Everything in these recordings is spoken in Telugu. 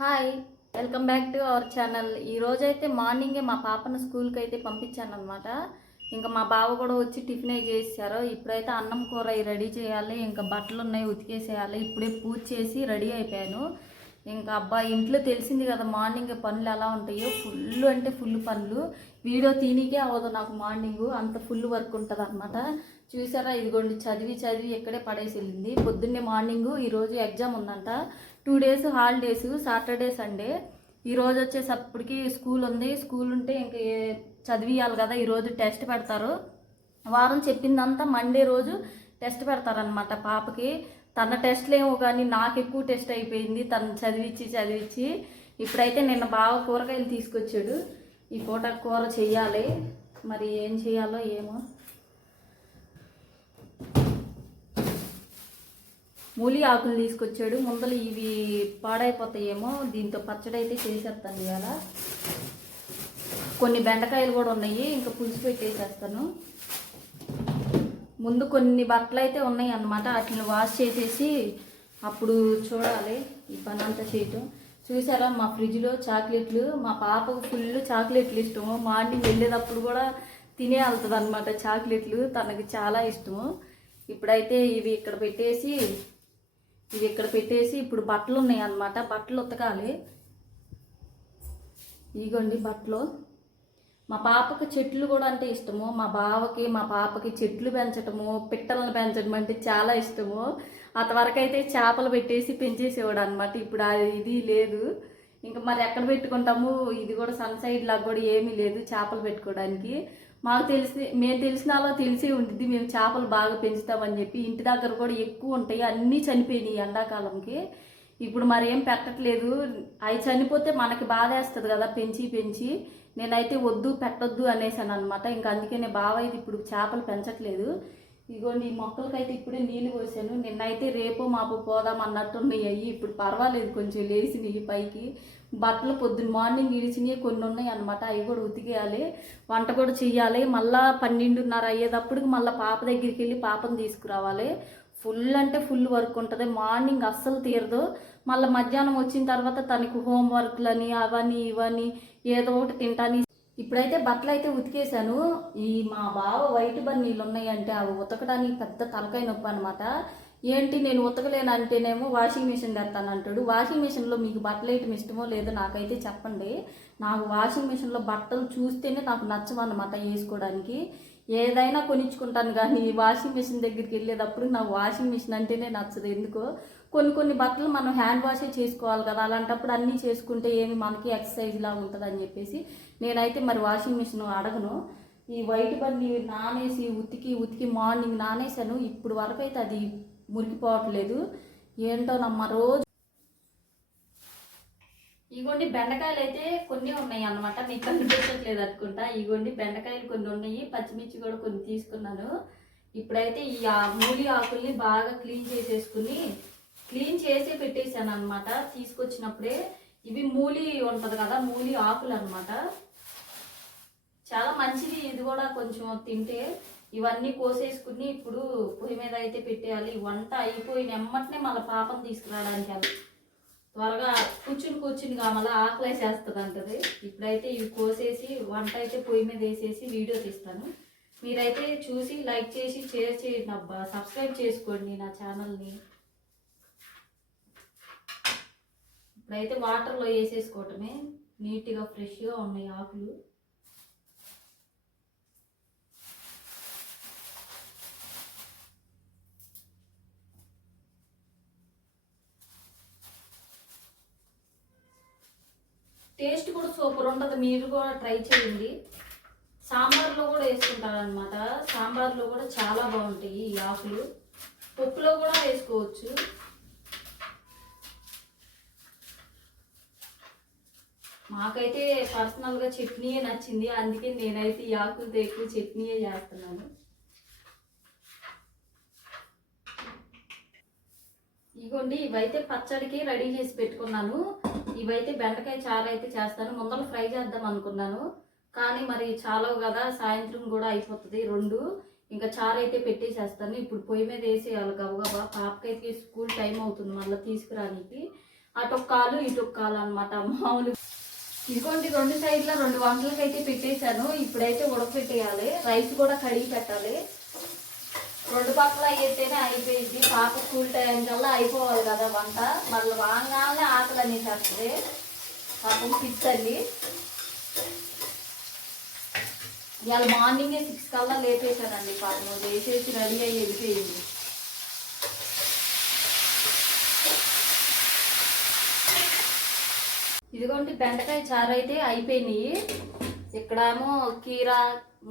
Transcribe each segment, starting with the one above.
Hi welcome back to our channel. ఈ రోజైతే మార్నింగే మా పాపను స్కూల్కి అయితే పంపించాను అనమాట ఇంకా మా బావ కూడా వచ్చి టిఫిన్ అయి చేశారు. ఇప్పుడైతే అన్నం కూర రెడీ చేయాలి ఇంకా బట్టలు ఉన్నాయి ఉతికేసేయాలి. ఇప్పుడే పూజ చేసి రెడీ అయిపోయాను. ఇంకా అబ్బాయి ఇంట్లో తెలిసింది కదా మార్నింగ్ పనులు ఎలా ఉంటాయో. ఫుల్ అంటే ఫుల్ పనులు. వీడియో తీనికే అవ్వదు నాకు మార్నింగ్. అంత ఫుల్ వర్క్ ఉంటుంది అనమాట చూసారా? ఇదిగోండి చదివి చదివి ఇక్కడే పడేసి వెళ్ళింది పొద్దున్నే మార్నింగ్ ఈరోజు ఎగ్జామ్ ఉందంట. Two days holidays Saturday Sunday. ఈరోజు వచ్చేసప్పటికి స్కూల్ ఉంది. స్కూల్ ఉంటే ఇంక ఏ- చదివియాలి కదా ఈరోజు టెస్ట్ పెడతారు. వారం చెప్పిందంతా మండే రోజు టెస్ట్ పెడతారనమాట పాపకి. తన టెస్ట్లేమో కానీ నాకు ఎక్కువ టెస్ట్ అయిపోయింది. తను చదివించి చదివించి ఇప్పుడైతే నిన్న బాగా కూరగాయలు తీసుకొచ్చాడు. ఈ పూట కూర చెయ్యాలి. మరి ఏం చేయాలో ఏమో. మూలి ఆకులు తీసుకొచ్చాడు. ముందలు ఇవి పాడైపోతాయేమో దీంతో పచ్చడి అయితే చేసేస్తాను ఇవాళ. కొన్ని బెండకాయలు కూడా ఉన్నాయి ఇంకా పులుసు పెట్టేసేస్తాను. ముందు కొన్ని బట్టలు అయితే ఉన్నాయి అన్నమాట వాటిని వాష్ చేసేసి అప్పుడు చూడాలి ఈ పని అంతా చేయటం. చూసారా మా ఫ్రిడ్జ్లో చాక్లెట్లు మా పాపకు ఫుల్ చాక్లెట్లు ఇష్టము మార్నింగ్ వెళ్ళేటప్పుడు కూడా తినే వెళ్తుంది అనమాట చాక్లెట్లు తనకి చాలా ఇష్టము ఇప్పుడైతే ఇవి ఇక్కడ పెట్టేసి ఇవి ఇక్కడ పెట్టేసి ఇప్పుడు బట్టలు ఉన్నాయి అన్నమాట బట్టలు ఉతకాలి. ఇగోండి బట్టలు. మా పాపకి చెట్లు కూడా అంటే ఇష్టము. మా బావకి మా పాపకి చెట్లు పెంచటము పిట్టలను పెంచడం అంటే చాలా ఇష్టము. అంతవరకైతే చేపలు పెట్టేసి పెంచేసేవాడు అనమాట ఇప్పుడు ఇది లేదు. ఇంకా మరి ఎక్కడ పెట్టుకుంటాము? ఇది కూడా సన్ సైడ్ లాగా కూడా ఏమీ లేదు చేపలు పెట్టుకోవడానికి. మాకు తెలిసి మేము తెలిసినాలో తెలిసి ఉంటుంది మేము చేపలు బాగా పెంచుతామని చెప్పి. ఇంటి దగ్గర కూడా ఎక్కువ ఉంటాయి అన్నీ చనిపోయినాయి ఈ ఎండాకాలంకి. ఇప్పుడు మరి ఏం పెట్టట్లేదు. అవి చనిపోతే మనకి బాధ వేస్తుంది కదా పెంచి పెంచి. నేనైతే వద్దు పెట్టొద్దు అనేసాను అనమాట ఇంకా అందుకనే నేను బావ ఇప్పుడు చేపలు పెంచట్లేదు. ఇగోండి ఈ మొక్కలకైతే ఇప్పుడే నీళ్ళు పోసాను. నిన్నైతే రేపు మాపు పోదాం అన్నట్టున్నాయి అయ్యి. ఇప్పుడు పర్వాలేదు కొంచెం లేచినాయి పైకి. బట్టలు పొద్దున్న మార్నింగ్ ఇడిచినవి కొన్ని ఉన్నాయి అనమాట అవి కూడా ఉతికేయాలి. వంట కూడా చెయ్యాలి. మళ్ళా పన్నెండున్నర అయ్యేటప్పటికి మళ్ళీ పాప దగ్గరికి వెళ్ళి పాపను తీసుకురావాలి. ఫుల్ అంటే ఫుల్ వర్క్ ఉంటుంది. మార్నింగ్ అస్సలు తీరదు. మళ్ళీ మధ్యాహ్నం వచ్చిన తర్వాత తనకి హోంవర్క్లని అవని ఇవని ఏదో ఒకటి తింటాని. ఇప్పుడైతే బట్టలు అయితే ఉతికేసాను ఈ మా బావ వైట్ బన్నీళ్ళు ఉన్నాయంటే అవి ఉతకడానికి పెద్ద తలకాయ నొప్పి అనమాట ఏంటి నేను ఉతకలేను అంటేనేమో వాషింగ్ మిషన్ తెస్తాను అంటాడు. వాషింగ్ మిషన్లో మీకు బట్టలు వేయటం ఇష్టమో లేదో నాకైతే చెప్పండి. నాకు వాషింగ్ మిషన్లో బట్టలు చూస్తేనే నాకు నచ్చమన్నమాట వేసుకోవడానికి. ఏదైనా కొనిచ్చుకుంటాను కానీ వాషింగ్ మిషన్ దగ్గరికి వెళ్ళేటప్పుడు నాకు వాషింగ్ మిషన్ అంటేనే నచ్చదు. ఎందుకో? కొన్ని కొన్ని బట్టలు మనం హ్యాండ్ వాషే చేసుకోవాలి కదా అలాంటప్పుడు అన్నీ చేసుకుంటే ఏమి మనకి ఎక్సర్సైజ్ లాగా ఉంటుంది అని చెప్పేసి నేనైతే మరి వాషింగ్ మిషన్ అడగను. ఈ వైట్ బండి నానేసి ఉతికి ఉతికి మార్నింగ్ నానేసాను ఇప్పుడు వరకు అయితే అది మురికిపోవట్లేదు. ఏంటోనమ్మా రోజు. ఇగోండి బెండకాయలు అయితే కొన్ని ఉన్నాయి అన్నమాట. మీకు కనిపించట్లేదు అనుకుంటా. ఇగోండి బెండకాయలు కొన్ని ఉన్నాయి. పచ్చిమిర్చి కూడా కొన్ని తీసుకున్నాను. ఇప్పుడైతే ఈ మూలి ఆకుల్ని బాగా క్లీన్ చేసేసుకుని క్లీన్ చేసి పెట్టేశాను అనమాట తీసుకొచ్చినప్పుడే ఇవి మూలి ఉంటుంది కదా మూలి ఆకులు అనమాట చాలా మంచిది. ఇది కూడా కొంచెం తింటే ఇవన్నీ కోసేసుకుని ఇప్పుడు పొయ్యి మీద అయితే పెట్టేయాలి. వంట అయిపోయిన ఎమ్మటనే మళ్ళీ పాపం తీసుకురావడానికి అది త్వరగా కూర్చుని కూర్చుని కామల ఆకలేసేస్తుంది అంటది ఇప్పుడైతే ఇవి కోసేసి వంట అయితే పొయ్యి మీద వేసేసి వీడియో తీస్తాను. మీరైతే చూసి లైక్ చేసి షేర్ చేయండి అబ్బా. సబ్స్క్రైబ్ చేసుకోండి నా ఛానల్ని. ఇప్పుడైతే వాటర్లో వేసేసుకోవటమే. నీట్గా ఫ్రెష్గా ఉన్నాయి ఆకులు టేస్ట్ కూడా సూపర్ ఉంటుంది. మీరు కూడా ట్రై చేయండి. సాంబార్లో కూడా వేసుకుంటారనమాట సాంబార్లో కూడా చాలా బాగుంటాయి ఈ ఆకులు. పప్పులో కూడా వేసుకోవచ్చు. మాకైతే పర్సనల్గా చట్నీయే నచ్చింది. అందుకే నేనైతే ఈ ఆకులతో ఎక్కువ చట్నీయే చేస్తున్నాను. ఇగోండి ఇవైతే పచ్చడికి రెడీ చేసి పెట్టుకున్నాను. ఇవైతే బెండకాయ చారు అయితే చేస్తాను. ముందర ఫ్రై చేద్దాం అనుకున్నాను. కానీ మరి చాలవు కదా సాయంత్రం కూడా అయిపోతుంది రెండు. ఇంకా చారు అయితే పెట్టేసేస్తాను. ఇప్పుడు పొయ్యి మీద వేసేయాలి గబగబా పాపకైతే స్కూల్ టైం అవుతుంది మళ్ళీ తీసుకురానికి. అటు ఒక కాలు ఇటు ఒక కాలు అనమాట మామూలు ఇదిగోండి రెండు సైడ్ల రెండు వంటలకైతే పెట్టేశాను. ఇప్పుడైతే ఉడకపెట్టేయాలి రైస్ కూడా కడిగి పెట్టాలి. రెండు పక్కల అయితేనే అయిపోయింది పాప స్కూల్ టైం కల్లా అయిపోవాలి కదా వంట. మళ్ళీ వాగానే ఆకలి అనేసి వస్తుంది పాపం సిక్స్ అండి. ఇవాళ మార్నింగే సిక్స్ కల్లా లేపేశానండి పాపం. లేచేసి రెడీ అయ్యి వెళ్ళిపోయింది. ఇదిగోండి బెండకాయ చారు అయితే అయిపోయినాయి. ఇక్కడేమో కీర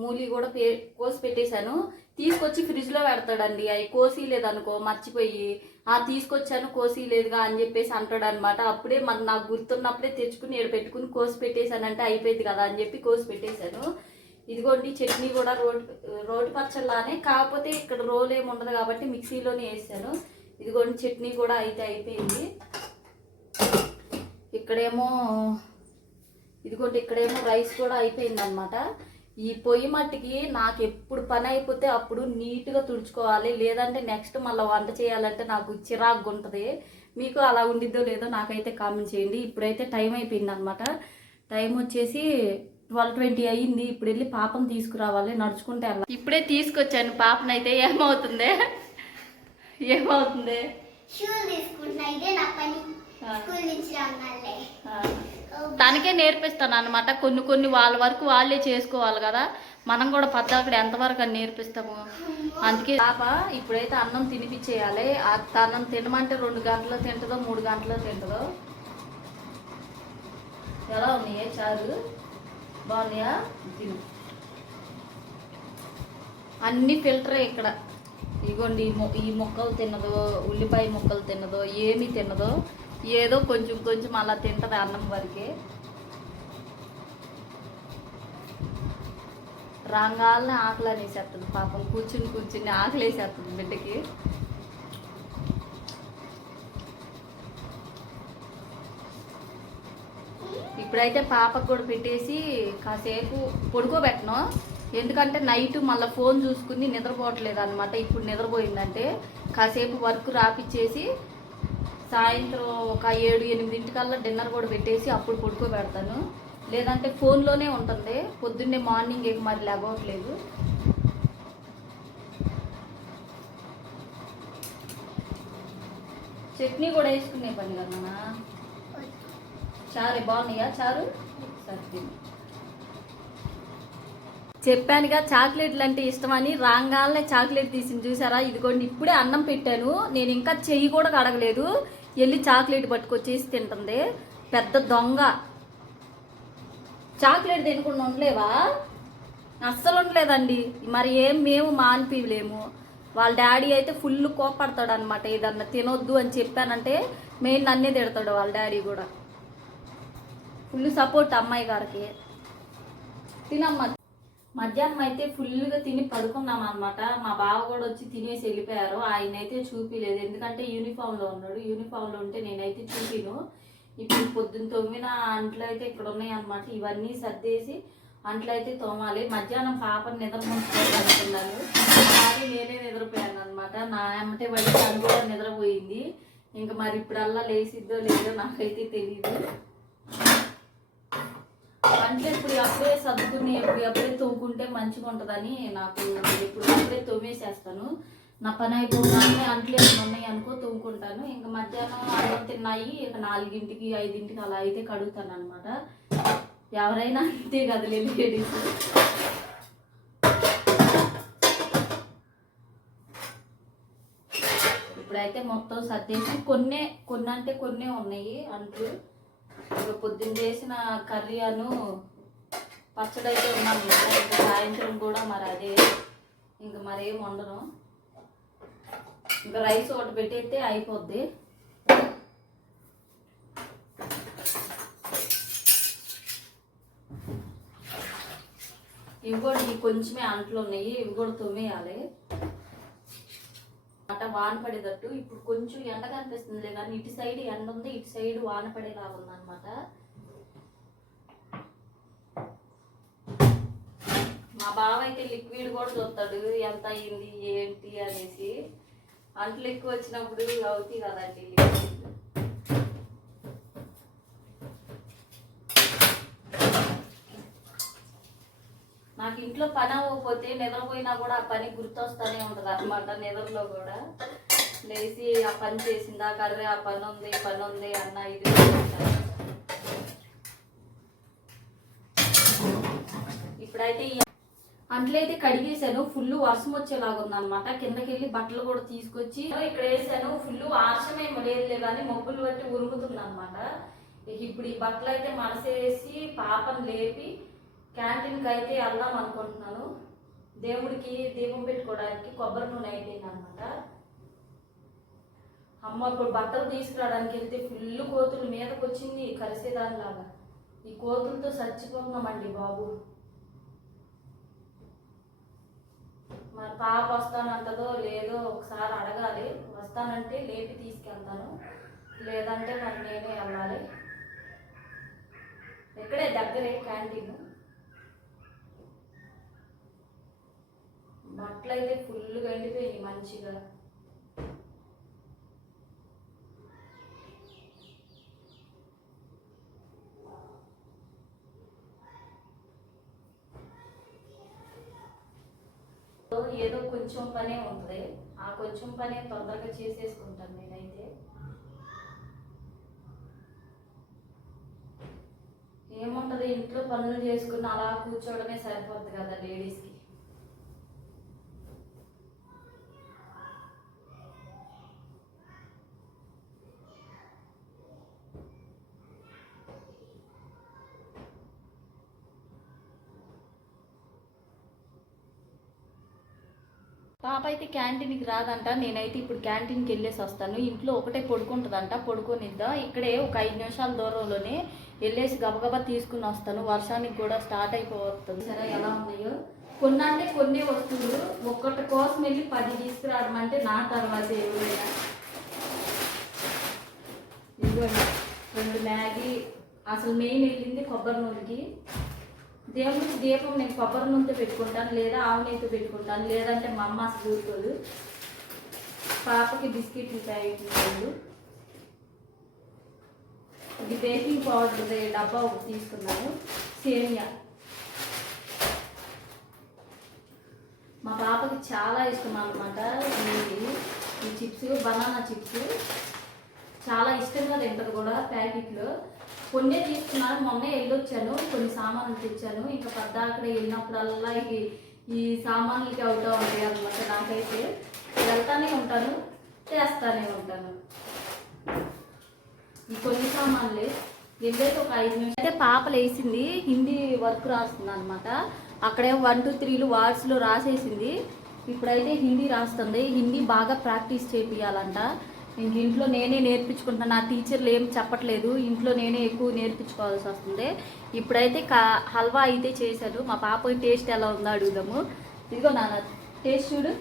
మూలి కూడా పే కోసి పెట్టేశాను. తీసుకొచ్చి ఫ్రిడ్జ్లో పెడతాడండి. అవి కోసి లేదనుకో మర్చిపోయి ఆ తీసుకొచ్చాను కోసి లేదుగా అని చెప్పేసి అంటాడు అనమాట అప్పుడే మన నాకు గుర్తున్నప్పుడే తెచ్చుకుని ఏడు పెట్టుకుని కోసి పెట్టేశానంటే అయిపోయింది కదా అని చెప్పి కోసి పెట్టేశాను. ఇదిగోండి చట్నీ కూడా రోడ్ రోటి పచ్చళ్ళలానే. కాకపోతే ఇక్కడ రోల్ ఏమి ఉండదు కాబట్టి మిక్సీలోనే వేసాను. ఇదిగోండి చట్నీ కూడా అయితే అయిపోయింది. ఇక్కడేమో ఇదిగోండి ఇక్కడేమో రైస్ కూడా అయిపోయింది అనమాట ఈ పొయ్యి మట్టికి నాకు ఎప్పుడు పని అయిపోతే అప్పుడు నీట్గా తుడుచుకోవాలి. లేదంటే నెక్స్ట్ మళ్ళీ వంట చేయాలంటే నాకు చిరాకు ఉంటుంది. మీకు అలా ఉండిద్దో లేదో నాకైతే కామెంట్ చేయండి. ఇప్పుడైతే టైం అయిపోయింది అనమాట టైం వచ్చేసి ట్వెల్వ్ ట్వంటీ అయ్యింది. ఇప్పుడు వెళ్ళి పాపం తీసుకురావాలి. నడుచుకుంటే వెళ్ళాలి ఇప్పుడే తీసుకొచ్చాను. పాపనైతే ఏమవుతుంది? ఏమవుతుంది? షూలు తీసుకుంటున్నా. ఇదే నా పని. స్కూల్ నుంచి. తనకే నేర్పిస్తాను అనమాట కొన్ని కొన్ని వాళ్ళ వరకు వాళ్ళే చేసుకోవాలి కదా. మనం కూడా పద్దాకుడు ఎంతవరకు అని నేర్పిస్తాము. అందుకే పాప ఇప్పుడైతే అన్నం తినిపించేయాలి. అన్నం తినమంటే రెండు గంటలు తింటుందో మూడు గంటలు తింటుందో? ఎలా ఉన్నాయే? చారు బాగున్నాయా? తిను. అన్ని ఫిల్టరే ఇక్కడ. ఇగోండి ఈ మొక్కలు తిన్నదో ఉల్లిపాయ ముక్కలు తిన్నదో ఏమీ తిన్నదో ఏదో కొంచెం కొంచెం అలా తింటది అన్నం వరకే. రంగాలని ఆకలి అనేసేస్తుంది పాపం కూర్చుని కూర్చుని ఆకలి వేసేస్తుంది బిడ్డకి. ఇప్పుడైతే పాపకు కూడా పెట్టేసి కాసేపు పడుకోబెట్టను. ఎందుకంటే నైట్ మళ్ళీ ఫోన్ చూసుకుని నిద్రపోవట్లేదు అనమాట ఇప్పుడు నిద్రపోయిందంటే కాసేపు వర్క్ రాపిచ్చేసి సాయంత్రం ఒక ఏడు ఎనిమిదింటికల్లా డిన్నర్ కూడా పెట్టేసి అప్పుడు పడుకోబెడతాను. లేదంటే ఫోన్లోనే ఉంటుంది. పొద్దున్నే మార్నింగ్ ఏక మరి లేవట్లేదు. చట్నీ కూడా వేసుకునే పని కదా చారే చారు బాగున్నాయా? చారు సరే చెప్పానుగా చాక్లెట్లు అంటే ఇష్టమని రాగానే చాక్లెట్ తీసింది చూసారా? ఇదిగోండి ఇప్పుడే అన్నం పెట్టాను. నేను ఇంకా చెయ్యి కూడా కడగలేదు. వెళ్ళి చాక్లెట్ పట్టుకొచ్చేసి తింటుంది. పెద్ద దొంగ. చాక్లెట్ తినకుండా ఉండలేవా? అస్సలు ఉండలేదండి. మరి ఏం మేము మానిపిలేము వాళ్ళ డాడీ అయితే ఫుల్ కోపడతాడు అనమాట ఏదన్నా తినొద్దు అని చెప్పానంటే మెయిన్ నన్నే తిడతాడు వాళ్ళ డాడీ కూడా. ఫుల్ సపోర్ట్ అమ్మాయి గారికి. తినమ్మా. మధ్యాహ్నం అయితే ఫుల్గా తిని పడుకున్నాం అనమాట మా బావ కూడా వచ్చి తినేసి వెళ్ళిపోయారు. ఆయన అయితే చూపిలేదు. ఎందుకంటే యూనిఫామ్లో ఉన్నాడు. యూనిఫామ్లో ఉంటే నేనైతే చూపిను. ఇప్పుడు పొద్దున్న తొమ్మిన అంట్లు అయితే ఇక్కడ ఉన్నాయి అనమాట ఇవన్నీ సర్దేసి అంట్లు అయితే తోమాలి. మధ్యాహ్నం పాపని నిద్ర ముంచుకోవాలనుకున్నాను కానీ నేనే నిద్రపోయాను అనమాట నా అంటే పడి తను కూడా నిద్రపోయింది. ఇంకా మరి ఇప్పుడల్లా లేసిద్దో లేదో నాకైతే తెలియదు అంటే ఇప్పుడు అప్పుడే సర్దుకుని ఎప్పుడు అప్పుడే తవ్వుకుంటే మంచిగా ఉంటుందని నాకు ఇప్పుడు అప్పుడే తవ్వేసేస్తాను నా పని అయిపోగానే అంట్లు ఏమైనా ఉన్నాయి అనుకో తవ్వుకుంటాను ఇంకా మధ్యాహ్నం అన్నం తిన్నాయి ఇక నాలుగింటికి ఐదింటికి అలా అయితే కడుగుతాను అనమాట ఎవరైనా అంతే కదా లేడీస్. ఇప్పుడైతే మొత్తం సర్దేసి కొన్నే కొన్ని అంటే కొన్నే ఉన్నాయి అంటూ ఇక పొద్దున్న చేసిన కర్రీ అను పచ్చడి అయితే ఉన్నాను. ఇంకా సాయంత్రం కూడా మరి అదే. ఇంకా మరేం వండను. ఇంకా రైస్ ఒకటి పెట్టేస్తే అయిపోద్ది. ఇవి కూడా ఈ కొంచెమే అంట్లు ఉన్నాయి. ఇవి కూడా తొమ్మేయాలి అట వాన పడేటట్టు. ఇప్పుడు కొంచెం ఎండ కనిపిస్తుంది కానీ ఇటు సైడ్ ఎండ ఉంది ఇటు సైడ్ వాన పడేలా ఉంది అనమాట మా బావ అయితే లిక్విడ్ కూడా చూస్తాడు ఎంత అయింది ఏంటి అనేసి. అంట్లు ఎక్కువ వచ్చినప్పుడు అవుతాయి కదండి లిక్విడ్. నాకు ఇంట్లో పని అవ్వకపోతే నిద్రపోయినా కూడా ఆ పని గుర్తొస్తానే ఉంటుంది అనమాట నిద్రలో కూడా. లేచి ఆ పని చేసిందా కర్రీ ఆ పని ఉంది పని ఉంది అన్న ఇది ఇప్పుడైతే ఈ అంట్లయితే కడిగేసాను ఫుల్ వర్షం వచ్చేలాగా ఉందన్నమాట. కిందకి వెళ్ళి బట్టలు కూడా తీసుకొచ్చి ఇక్కడ వేసాను. ఫుల్ వర్షమేం లేదులే కానీ మబ్బులు బట్టి ఉరుముతుంది అనమాట ఇప్పుడు ఈ బట్టలు అయితే మనసేసి పాపను లేపి క్యాంటీన్కి అయితే వెళ్దాం అనుకుంటున్నాను. దేవుడికి దీపం పెట్టుకోవడానికి కొబ్బరి నూనె అయిపోయింది అనమాట అమ్మ ఇప్పుడు బట్టలు తీసుకురావడానికి వెళ్తే ఫుల్ కోతులు మీదకి వచ్చింది కరిసేదానిలాగా. ఈ కోతులతో చచ్చిపోతున్నామండి బాబు. మరి పాప వస్తానంటదో లేదో ఒకసారి అడగాలి. వస్తానంటే లేపి తీసుకెళ్తాను. లేదంటే మరి నేనే వెళ్ళాలి. ఇక్కడే దగ్గరే క్యాంటీన్. బట్టలు అయితే ఫుల్గా ఎండిపోయినాయి మంచిగా. ఏదో కొంచెం పనే ఉంటుంది. ఆ కొంచెం పనే తొందరగా చేసేసుకుంటాను నేనైతే. ఏముంటది? ఇంట్లో పనులు చేసుకుని అలా కూర్చోవడమే సరిపోద్ది కదా లేడీస్కి. పాప అయితే క్యాంటీన్కి రాదంట నేనైతే ఇప్పుడు క్యాంటీన్కి వెళ్ళేసి వస్తాను. ఇంట్లో ఒకటే పడుకుంటుందంట పడుకొనిద్దాం? ఇక్కడే ఒక ఐదు నిమిషాల దూరంలోనే వెళ్ళేసి గబగబా తీసుకుని వస్తాను. వర్షానికి కూడా స్టార్ట్ అయిపోతుంది. సరే ఎలా ఉన్నాయో? కొన్ని అంటే కొన్ని వస్తువులు. ఒక్కటి కోసం వెళ్ళి పది తీసుకురావడం అంటే నా తర్వాత ఎవరైనా ఇదిగోండి రెండు మ్యాగీ. అసలు మెయిన్ వెళ్ళింది కొబ్బరి నూనెకి. దేవుడికి దీపం నేను కొబ్బరి నూనెతో పెట్టుకుంటాను లేదా ఆవు నెయ్యితో పెట్టుకుంటాను లేదంటే మా అమ్మ అసలు పాపకి బిస్కెట్లు ప్యాకెట్లు ఇది బేకింగ్ పౌడర్ డబ్బా ఒకటి తీసుకున్నాను సేమియా. మా పాపకి చాలా ఇష్టం అనమాట ఈ చిప్స్ బనానా చిప్స్. చాలా ఇష్టంగా తింటారు కూడా ప్యాకెట్లో. కొన్నే తీసుకున్నాను మొన్నే వెళ్ళొచ్చాను కొన్ని సామాన్లు తెచ్చాను. ఇంకా పెద్ద అక్కడ వెళ్ళినప్పుడల్లా ఈ ఈ సామాన్లకి అవుతూ ఉంటాయి అనమాట నాకైతే. వెళ్తానే ఉంటాను చేస్తానే ఉంటాను. ఈ కొన్ని సామాన్లే. వెళ్ళేసి ఒక ఐదు నిమిషాలు. అయితే పాపలు వేసింది హిందీ వర్క్ రాస్తుంది అనమాట అక్కడే వన్ టూ త్రీలు వార్డ్స్లో రాసేసింది. ఇప్పుడైతే హిందీ రాస్తుంది. హిందీ బాగా ప్రాక్టీస్ చేపియాలంట. ఇంక ఇంట్లో నేనే నేర్పించుకుంటున్నాను నా టీచర్లు ఏం చెప్పట్లేదు. ఇంట్లో నేనే ఎక్కువ నేర్పించుకోవాల్సి వస్తుంది. ఇప్పుడైతే కా హల్వా అయితే చేశాను. మా పాప టేస్ట్ ఎలా ఉందో అడుగుదాము. ఇదిగో నాన్న టేస్ట్ చూడు.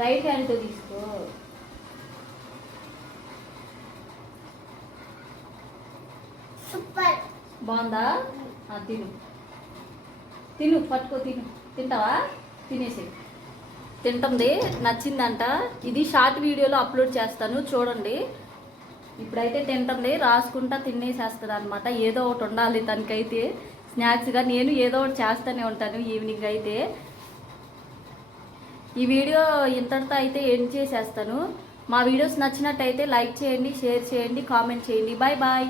రైట్ హ్యాండ్తో తీసుకో. సూపర్. బాగుందా? తిను. తిను పట్టుకో తిను. తింటావా? తినేసి తింటుంది నచ్చిందంట. ఇది షార్ట్ వీడియోలో అప్లోడ్ చేస్తాను చూడండి. ఇప్పుడైతే తింటుంది రాసుకుంటా తినేసేస్తుంది అనమాట ఏదో ఒకటి ఉండాలి తనకైతే. స్నాక్స్గా నేను ఏదో ఒకటి చేస్తూనే ఉంటాను ఈవినింగ్ అయితే. ఈ వీడియో ఇంతటితో అయితే ఎండ్ చేసేస్తాను. మా వీడియోస్ నచ్చినట్టయితే లైక్ చేయండి షేర్ చేయండి కామెంట్ చేయండి. Bye bye.